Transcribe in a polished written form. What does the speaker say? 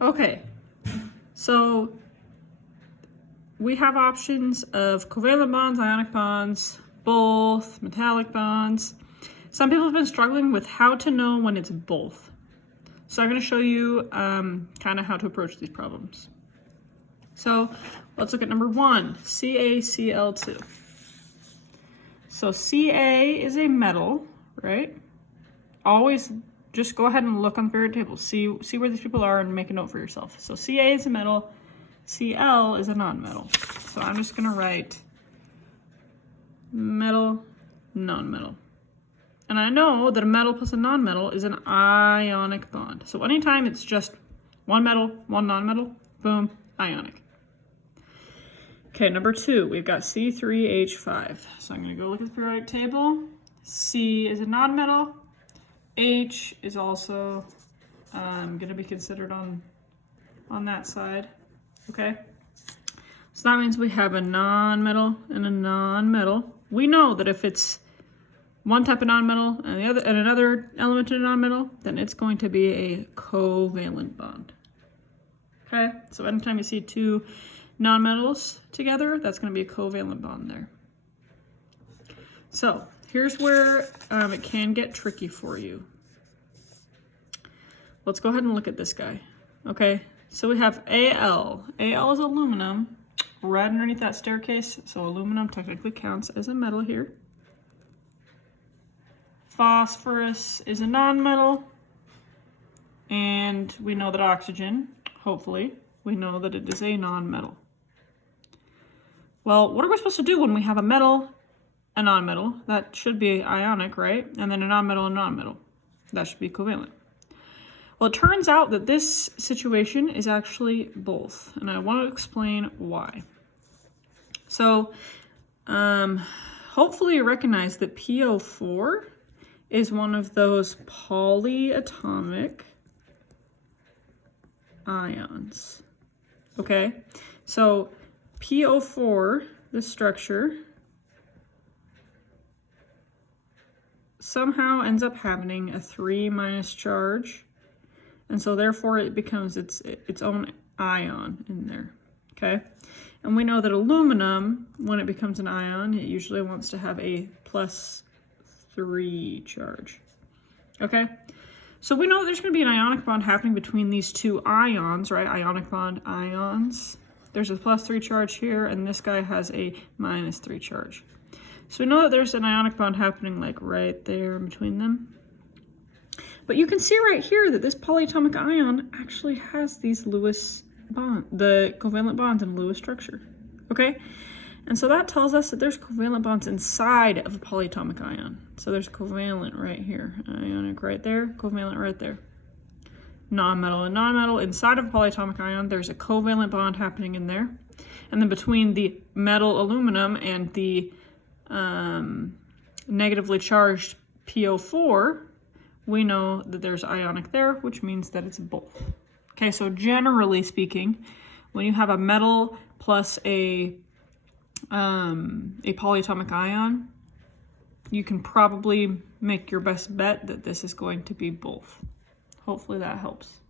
Okay, so we have options of covalent bonds, ionic bonds, both, metallic bonds. Some people have been struggling with how to know when it's both. So I'm going to show you kind of how to approach these problems. So let's look at number 1, CaCl2. So Ca is a metal, right? Always just go ahead and look on the periodic table. See where these people are and make a note for yourself. So Ca is a metal, Cl is a non-metal. So I'm just going to write metal, non-metal. And I know that a metal plus a non-metal is an ionic bond. So anytime it's just one metal, one non-metal, boom, ionic. Okay, number 2, we've got C3H5. So I'm going to go look at the periodic table. C is a non-metal. H is also going to be considered on that side. Okay? So that means we have a non-metal and a non-metal. We know that if it's one type of non-metal and another element in a non-metal, then it's going to be a covalent bond. Okay? So anytime you see two non-metals together, that's going to be a covalent bond there. So here's where it can get tricky for you. Let's go ahead and look at this guy. Okay, so we have Al. Al is aluminum right underneath that staircase, so aluminum technically counts as a metal here. Phosphorus is a non-metal, and we know that oxygen, hopefully, we know that it is a non-metal. Well, what are we supposed to do when we have a metal, a non-metal? That should be ionic, right? And then a non-metal and non-metal. That should be covalent. Well, it turns out that this situation is actually both, and I want to explain why. So, hopefully you recognize that PO4 is one of those polyatomic ions. Okay, so PO4, this structure, somehow ends up having a 3- charge, and so therefore it becomes its own ion in there. Okay, and we know that aluminum, when it becomes an ion, it usually wants to have a +3 charge. Okay, so we know there's going to be an ionic bond happening between these two ions, right? Ionic bond, ions. There's a +3 charge here, and this guy has a -3 charge. So we know that there's an ionic bond happening like right there in between them. But you can see right here that this polyatomic ion actually has these Lewis bonds, the covalent bonds in Lewis structure. Okay? And so that tells us that there's covalent bonds inside of a polyatomic ion. So there's covalent right here, ionic right there, covalent right there. Non-metal and non-metal inside of a polyatomic ion, there's a covalent bond happening in there. And then between the metal aluminum and the negatively charged PO4, we know that there's ionic there, which means that it's both. Okay, so generally speaking, when you have a metal plus a polyatomic ion, you can probably make your best bet that this is going to be both. Hopefully that helps.